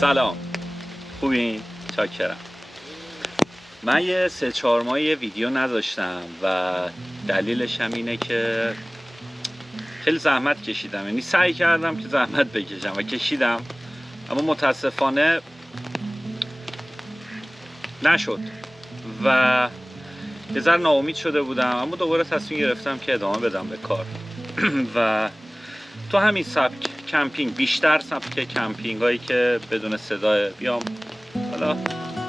سلام، خوبین؟ چاکرم. من یه 3-4 ماه ویدیو نذاشتم و دلیلش هم اینه که خیلی زحمت کشیدم، یعنی سعی کردم که زحمت بکشم و کشیدم، اما متاسفانه نشد و یه ذره ناامید شده بودم، اما دوباره تصمیم گرفتم که ادامه بدم به کار و تو همین سبک کمپینگ، بیشتر سبک کمپینگ هایی که بدون صدا بیام، حالا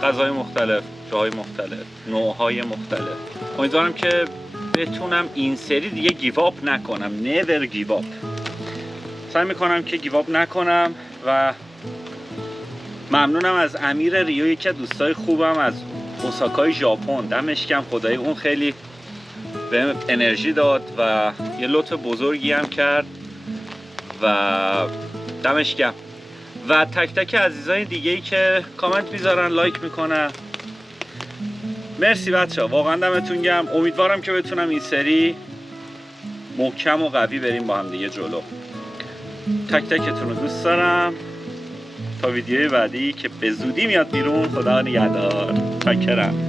غذای مختلف، جاهای مختلف، نوعهای مختلف. امیدوارم که بتونم این سری دیگه گیو آپ نکنم. never give up. سعی میکنم که گیو آپ نکنم و ممنونم از امیر ریو، یکی از دوستای خوبم از اوساکای ژاپن. دمش گرم، خدای اون خیلی بهم انرژی داد و یه لطف بزرگی هم کرد و دمش گرم. و تک تک عزیزای دیگه‌ای که کامنت میذارن، لایک میکنن، مرسی بچه‌ها، واقعا دمتون گرم. امیدوارم که بتونم این سری محکم و قوی بریم با هم دیگه جلو. تک تکتون رو دوست دارم. تا ویدیوی بعدی که به زودی میاد بیرون. خدا نگهدار. چاکرم.